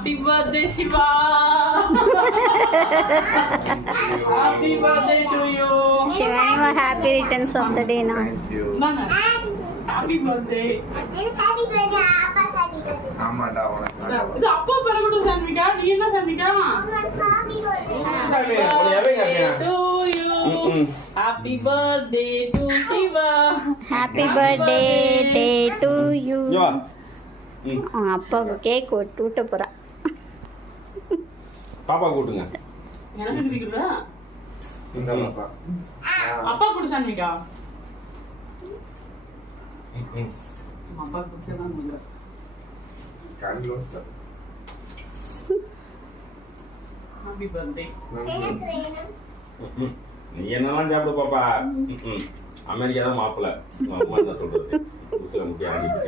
Happy birthday, Shiva. Happy birthday to you. Shivani, more happy returns of the day now. Thank you. Nana, happy birthday. ஆமாடா உனக்கு இது அப்பா பெறக்கூடாது சான்விகா. நீ என்ன Saanvika? To you. Happy birthday to Shiva. Happy birthday day to you. அப்பாவுக்கு cake விட்டு போறா. பாப்பா கூட்டுங்க. எனக்கு குடிக்கிறதா? இந்த பாப்பா அப்பா குடு சான்விகா. அப்பா குடிச்சதான் குடுக்குறேன். கண்டிப்பா Happy birthday. நீ என்னெல்லாம் சாப்பிடு பாப்பா. அமெரிக்கா தான் மாப்பிள்ள. அம்மா என்ன சொல்றது? முக்கியம் அவனுக்கு